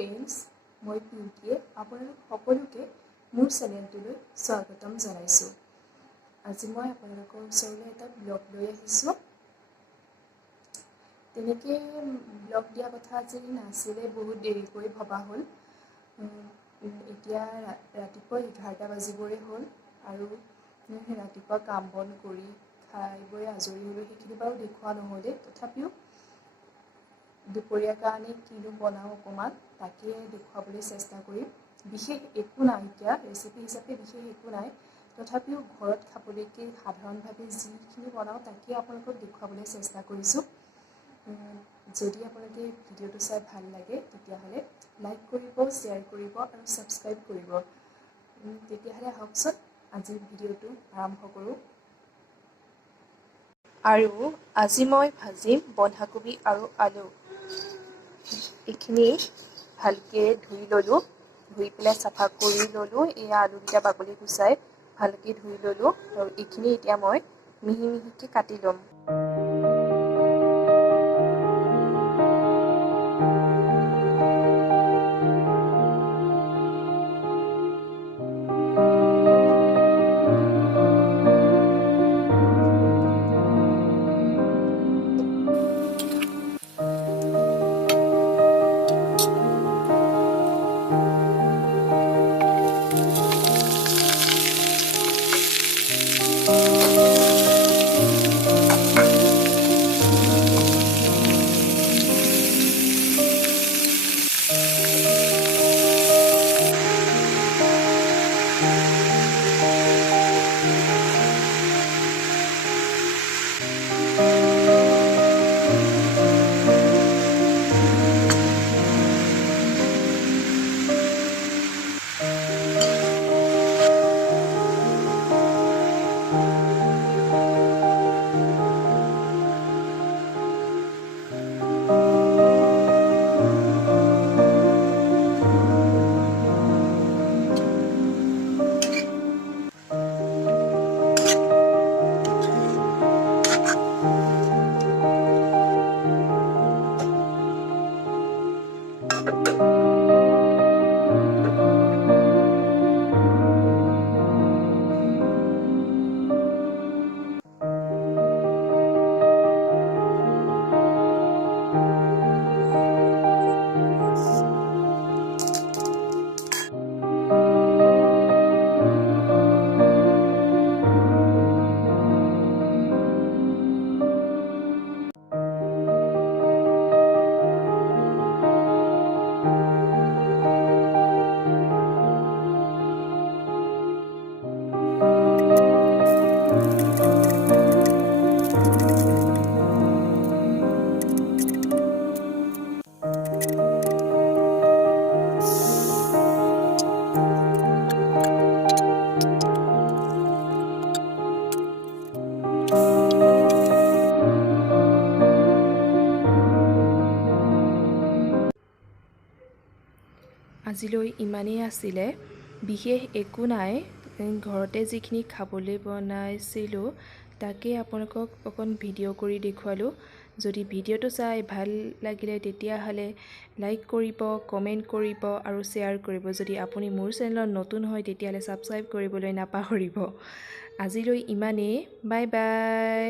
Friends, মই পিংকিয়ে আপোনালোক সকলোকে মোৰ চেনেলটোলৈ স্বাগতম জনাইছোঁ। আজি মই আপোনালোকৰ ওচৰলৈ এটা ব্লগ লৈ আহিছোঁ। তেনেকৈ ব্লগ দিয়া কথা আজি নাছিলে, বহুত দেৰিকৈ ভবা হ'ল। এতিয়া ৰাতিপুৱা 11টা বাজিবৰে হ'ল আৰু ৰাতিপুৱা কাম বন কৰি খাই বৈ আজৰি হ'লোঁ। সেইখিনি বাৰু দেখুওৱা নহ'লে, তথাপিও দুপৰীয়াৰ কাৰণে কিনো বনাওঁ অকণমান তাকে দেখুৱাবলৈ চেষ্টা কৰিম। বিশেষ একো নাই, এতিয়া ৰেচিপি হিচাপে বিশেষ একো নাই, তথাপিও ঘৰত খাবলৈকে সাধাৰণভাৱে যিখিনি বনাওঁ তাকে আপোনালোকক দেখুৱাবলৈ চেষ্টা কৰিছোঁ। যদি আপোনালোকে ভিডিঅ'টো চাই ভাল লাগে তেতিয়াহ'লে লাইক কৰিব, শ্বেয়াৰ কৰিব আৰু ছাবস্ক্ৰাইব কৰিব। তেতিয়াহ'লে আহকচোন আজিৰ ভিডিঅ'টো আৰম্ভ কৰোঁ। আৰু আজি মই ভাজিম বন্ধাকবি আৰু আলু। এইখিনি ভালকৈ ধুই ল'লোঁ, ধুই পেলাই চাফা কৰি ল'লোঁ। এয়া আলুকেইটা বাকলি গুচাই ভালকৈ ধুই ল'লোঁ আৰু এইখিনি এতিয়া মই মিহি মিহিকৈ কাটি ল'ম। আজিলৈ ইমানেই আছিলে, বিশেষ একো নাই। ঘৰতে যিখিনি খাবলৈ বনাইছিলোঁ তাকে আপোনালোকক অকণ ভিডিঅ' কৰি দেখুৱালোঁ। যদি ভিডিঅ'টো চাই ভাল লাগিলে তেতিয়াহ'লে লাইক কৰিব, কমেণ্ট কৰিব আৰু শ্বেয়াৰ কৰিব। যদি আপুনি মোৰ চেনেলত নতুন হয় তেতিয়াহ'লে ছাবস্ক্ৰাইব কৰিবলৈ নাপাহৰিব। আজিলৈ ইমানেই, বাই বাই।